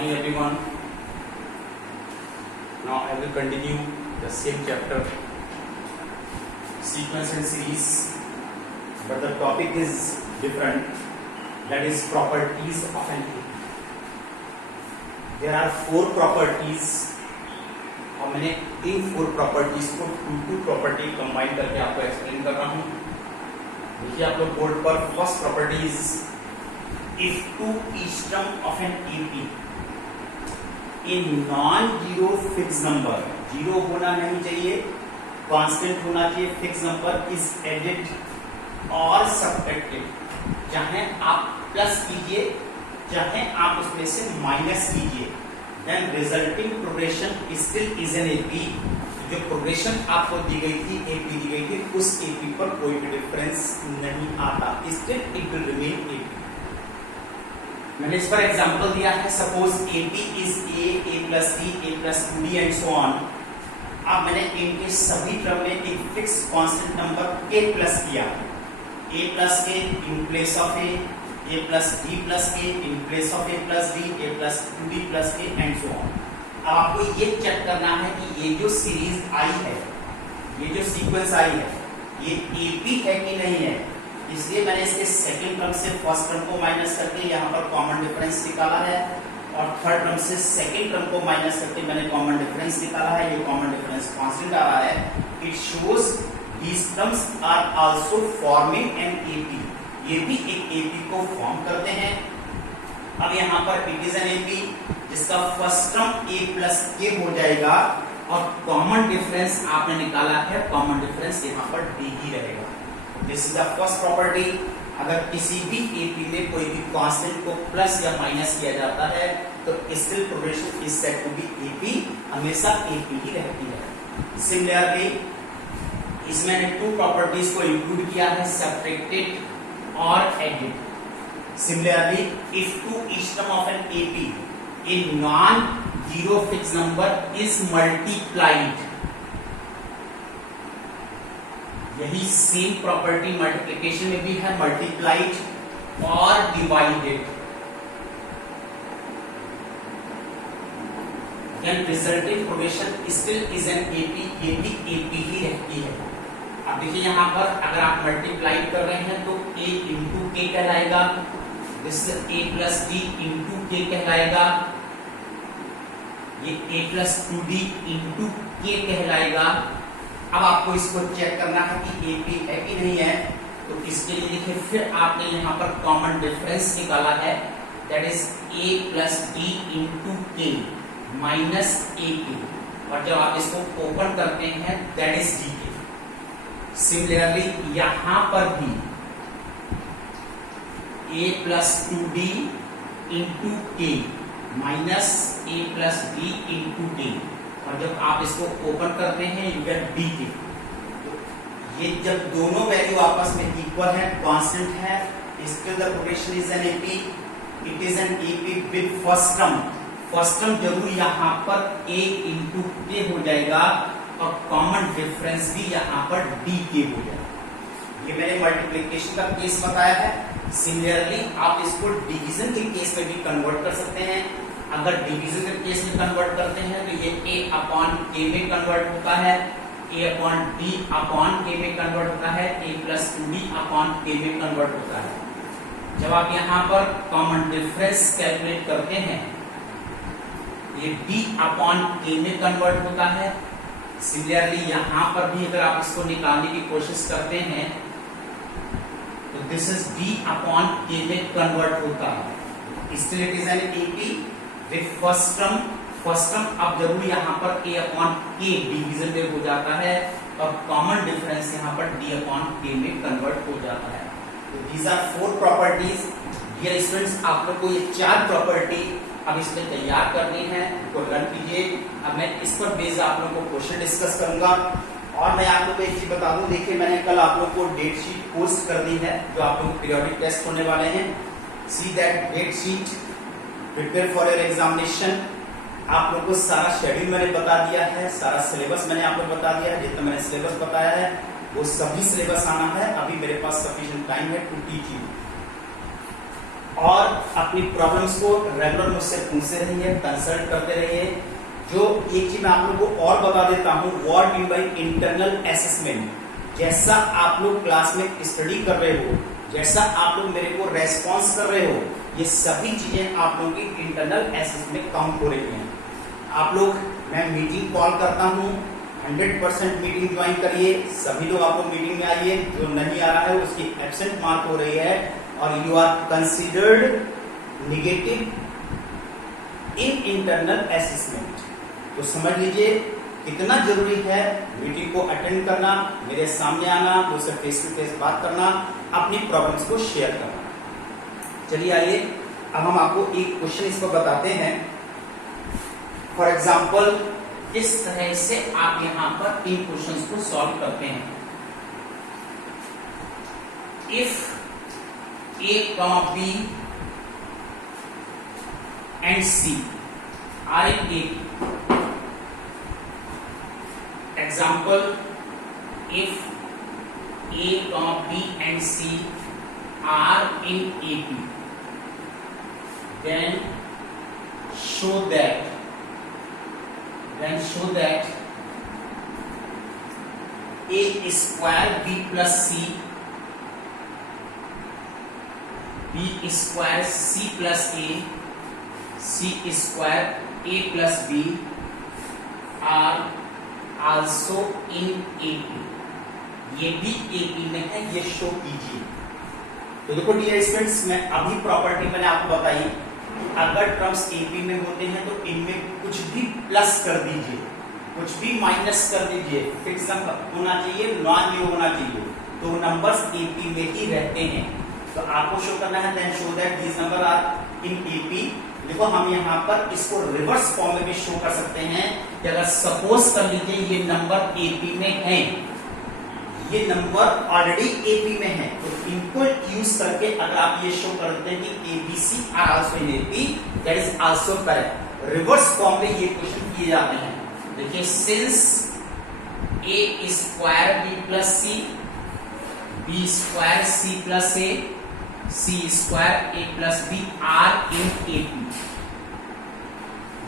morning everyone. Now I will continue the same chapter, sequence and series, but the topic is different, that is properties of an A. There are 4 properties और मैंने इन 4 properties को 2 property combine करके आपको explain कर रहा हूं। देखिए आप लोग बोर्ड पर first property is if two each term of an AP in non-zero fixed number, zero होना नहीं चाहिए, कांस्टेंट होना चाहिए, फिक्स नंबर इज एडेड और सब्ट्रैक्टेड, चाहे आप प्लस कीजिए चाहे आप उसमें से माइनस कीजिए, then resulting progression still is an AP. जो प्रोग्रेशन आपको दी गई थी, एपी दी गई थी, उस एपी पर कोई भी डिफरेंस नहीं आता, still it will remain AP. मैंने इस पर एग्जांपल दिया है, suppose AP is A plus D, A plus 2D and so on. अब मैंने इनके सभी टर्म में एक fix constant number K plus किया, A plus K in place of A plus D plus K in place of A plus D, A plus 2D plus K and so on. अब आपको ये check करना है कि ये जो series आई है, ये जो सीक्वेंस आई है, ये AP है कि नहीं है। इसलिए मैंने इसके सेकंड टर्म से फर्स्ट टर्म को माइनस करके यहाँ पर कॉमन डिफरेंस निकाला है, और थर्ड टर्म से सेकंड टर्म को माइनस करके मैंने कॉमन डिफरेंस निकाला है। ये कॉमन डिफरेंस कांस्टेंट आ रहा है। It shows these terms are also forming an AP, ये भी एक एपी को फॉर्म करते हैं। अब यहाँ पर इट इज एन एपी जिसका first term a plus k हो जाएगा, और कॉमन डिफरेंस आपने निकाला है, कॉमन डिफरेंस यहाँ पर d ही रहेगा। This is the first property. अगर किसी भी एपी में कोई भी कांस्टेंट को प्लस या माइनस किया जाता है तो still progression is said to be AP, हमेशा एपी ही रहती है। सिमिलरली इसमें मैंने 2 प्रॉपर्टीज को इंक्लूड किया है, सब्ट्रैक्टेड और added. Similarly if to each term of an AP in non zero fixed number is multiplied, यही सेम प्रॉपर्टी मल्टीप्लिकेशन में भी है, मल्टीप्लाइड और divided, then resulting progression still is an AP, ये भी एपी ही रहती है। अब देखिए यहाँ पर अगर आप मल्टीप्लाइड कर रहे हैं तो a इंटू के कहलाएगा, this a plus D into के कहलाएगा, ये a प्लस 2d इंटू के कहलाएगा। अब आपको इसको चेक करना है कि एपी है कि नहीं है, तो इसके लिए देखिए फिर आपने यहाँ पर कॉमन डिफरेंस निकाला है, that is a plus D into के माइनस ए के, और जब आप इसको ओपन करते हैं दैट इज डी के। सिमिलरली यहाँ पर भी a प्लस 2d इंटू के minus a plus D into के, और जब आप इसको ओपन करते हैं यू गेट डी के। तो ये जब दोनों वैल्यू आपस में इक्वल है, कांस्टेंट है, still the progression is an AP, it is an AP with first term. First term जरूर यहाँ पर a इंटू के हो जाएगा, और कॉमन डिफरेंस भी यहाँ पर डी के हो जाएगा। ये मैंने मल्टीप्लिकेशन का केस बताया है। सिमिलरली आप इसको डिवीजन के केस में भी कन्वर्ट कर सकते हैं। अगर डिवीजन के केस में कन्वर्ट करते हैं तो ये a अपॉन k में कन्वर्ट होता है, a upon d upon k में कन्वर्ट होता है, a plus 2d upon k में कन्वर्ट होता है। जब आप यहाँ पर कॉमन डिफरेंस कैलकुलेट करते हैं, ये d अपॉन k में कन्वर्ट होता है। सिमिलरली यहाँ पर भी अगर आप इसको निकालने की कोशिश करते हैं तो this is d upon k में कन्वर्ट होता है। Still it is an AP with first term अब जरूर यहाँ पर a अपॉन k डिवीजन में हो जाता है, और कॉमन डिफरेंस यहाँ पर d अपॉन k में कन्वर्ट हो जाता है। तो these are 4 properties. Dear students, आप लोग को ये 4 प्रॉपर्टी अब इसमें तैयार करनी है, तो रन कीजिए। अब मैं इस पर बेस्ड आप लोगों को क्वेश्चन डिस्कस करूंगा, और मैं आप लोग को एक चीज बता दूं, देखिए मैंने कल आप लोग को डेट शीट पोस्ट कर दी है, जो आप लोग पीरियोडिक टेस्ट होने वाले हैं। See that date sheet, prepare for your examination. आप लोग को सारा शेड्यूल मैंने बता दिया है, सारा सिलेबस मैंने आप लोग बता दिया है, जितना मैंने सिलेबस बताया है वो सभी सिलेबस आना है। अभी मेरे पास सफिशिएंट टाइम है टू टीच यू। और अपनी प्रॉब्लम्स को रेगुलर मुझसे पूछते रहिए, कंसल्ट करते रहिए। जो एक चीज मैं आप लोगों को और बता देता हूं, what mean by internal assessment. जैसा आप लोग क्लास में स्टडी कर रहे हो, जैसा आप लोग मेरे को रेस्पॉन्स कर रहे हो, ये सभी चीजें आप लोगों की इंटरनल असेसमेंट काउंट हो रही हैं। आप लोग, मैं मीटिंग कॉल करता हूं, 100% मीटिंग ज्वाइन करिए। सभी लोग आप लोग मीटिंग में आइए, जो नहीं आ रहा है उसकी एब्सेंट मार्क हो रही है और you are considered negative in internal assessment. तो समझ लीजिए कितना जरूरी है मीटिंग को अटेंड करना, मेरे सामने आना, मुझसे फेस टू फेस बात करना, अपनी प्रॉब्लम्स को शेयर करना। चलिए आइए अब हम आपको एक क्वेश्चन इस पर बताते हैं। फॉर एग्जाम्पल, इस तरह से आप यहां पर इन क्वेश्चंस को सॉल्व करते हैं। If A, B and C are in AP. Example, if A, B and C are in AP, then show that A square B plus C, B square C plus A, C square A plus B are also in AP. ये भी AP में है, ये show कीजिए। तो देखो dear students, मैं अभी प्रॉपर्टी मैंने आपको बताई, अगर टर्म्स AP में होते हैं तो इनमें कुछ भी प्लस कर दीजिए, कुछ भी माइनस कर दीजिए, फिक्स होना चाहिए, नॉन जीरो होना चाहिए, तो नंबर्स AP में ही रहते हैं। तो आपको शो करना है, then show that this number are in AP। देखो हम यहाँ पर इसको रिवर्स फॉर्म में भी शो कर सकते हैं कि अगर सपोज कर लीजिए ये नंबर AP में है, ये नंबर ऑलरेडी AP में है, तो इनको यूज करके अगर आप ये शो कर देते हैं कि ABC are also in AP, that is also correct. Reverse form में ये क्वेश्चन किए जाते हैं। देखिए, since A square B plus C, B square C plus A, C square A plus B are in AP।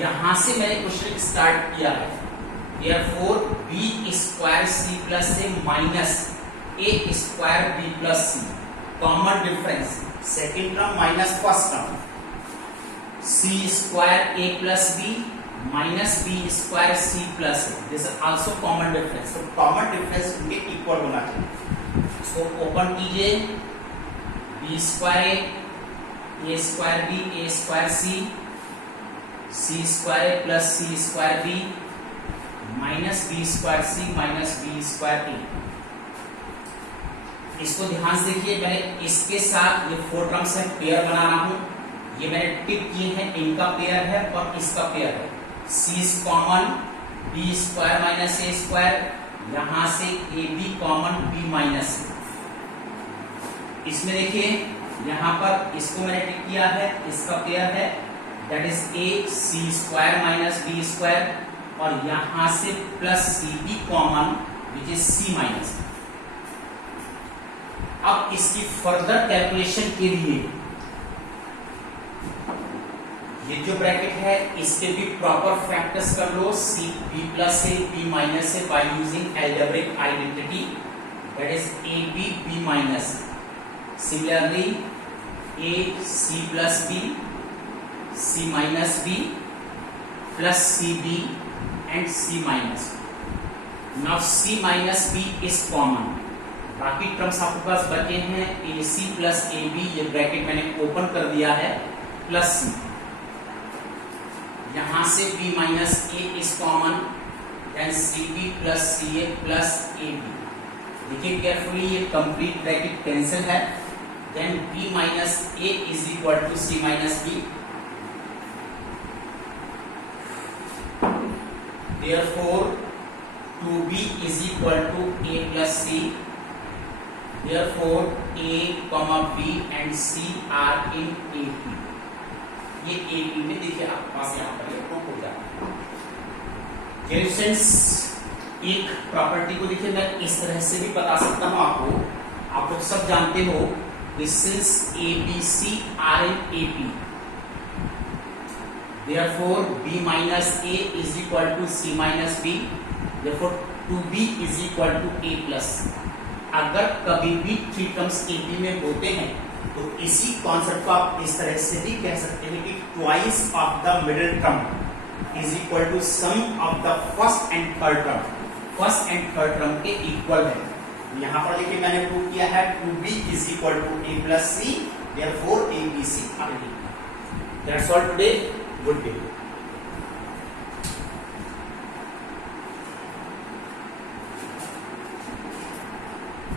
यहां से मैंने question start किया है। Therefore, B square C plus A minus A square B plus C, common difference, second term minus first term, C square A plus B minus B square C plus A, this is also common difference. तो common difference उनके equal होना चाहिए। इसको open कीजिए, B square A square B, A square C square A plus C square B minus B square C minus B square A। इसको ध्यान से देखिए, मैंने इसके साथ ये 4 टर्म्स है पेयर बना रहा हूं, ये मैंने टिक किए हैं, इनका पेयर है और इसका पेयर है। C is common, B square minus A square, यहां से AB कॉमन B माइनस। इसमें देखिए यहां पर इसको मैंने टिक किया है, इसका पेयर है, that is A C square minus B square, और यहां से plus CB common which is C minus. अब इसकी फर्दर कैलकुलेशन के लिए ये जो ब्रैकेट है इसके भी प्रॉपर फैक्टर्स कर लो, C B plus A B minus A by using algebraic identity, that is AB B minus. Similarly A C plus B, C minus B plus CB and C minus। Now C minus B is common। बाकी terms आपके पास बचे हैं AC plus AB, ये bracket मैंने open कर दिया है, plus C, यहां से B minus A is common, then CB plus CA plus AB। देखिए केयरफुली, ये कंप्लीट ब्रैकेट कैंसिल है, then B minus A is equal to C minus B। Therefore, 2B is equal to A plus C. Therefore, A, B and C are in AP। ये AP में देखिए आपके पास यहाँ पर ये proof हो जाता है। एक प्रॉपर्टी को देखिए मैं इस तरह से भी बता सकता हूँ आपको, आप लोग सब जानते हो since ABC are in AP, therefore B minus A is equal to C minus B, therefore 2B is equal to A plus। अगर कभी भी थ्री टर्म्स AP में होते हैं तो इसी कॉन्सेप्ट को आप इस तरह से भी कह सकते हैं कि twice of the middle term is equal to sum of the first and third term. First and third term के इक्वल है। यहाँ पर देखिए मैंने प्रूव किया है 2B is equal to A plus C, therefore ABC are equal। That's all today. Good day।